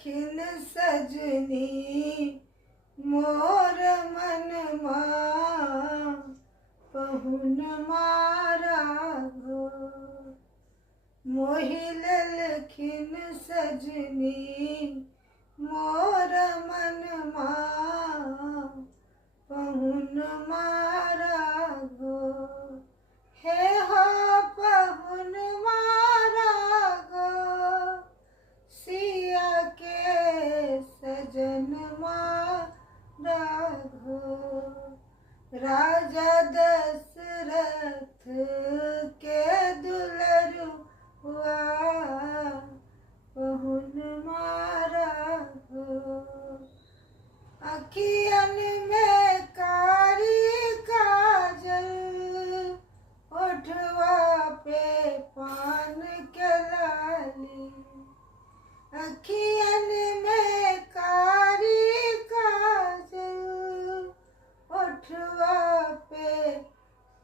लखिन सजनी मोर मनमा पहुन मारा हो। मोहि लखिन सजनी मोर मनमा पहुन मारा हो। हे हो पहुन मारा गो सिया के सजन मारा गो। राजा दशरथ के दुलरुआ पहुन मारा हो। अखियन में कारी काजल ओठवा पे पान के लाली। अखियन में कारी काजल ओठवा पे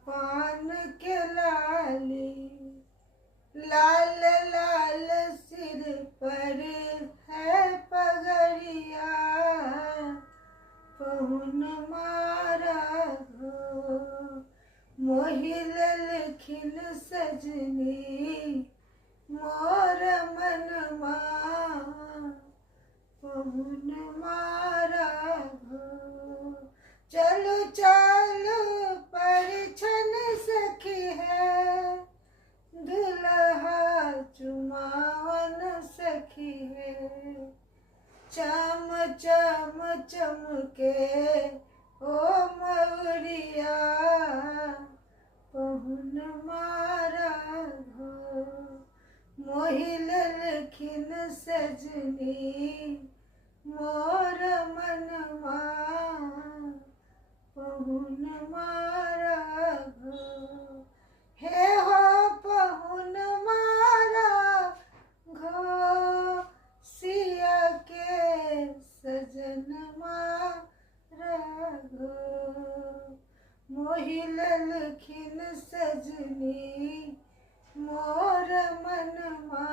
पान के लाली। लाल लाल सिर पर है पगड़िया पहुन मारा हो। मोहि लखिन सजनी मोर मनमा पहुन मारा हो। चलो चलो परिछन सखी है दुल्हा चुमावन सखी है। चम चम चमके ओ मौरिया पहुन मारा हो। मोहि लखिन सजनी मोर मनमा पहुन मारा हो। हे हो पहुन मारा घो सिया के सजन मारा गो। मोहि लखिन सजनी मोर मनमा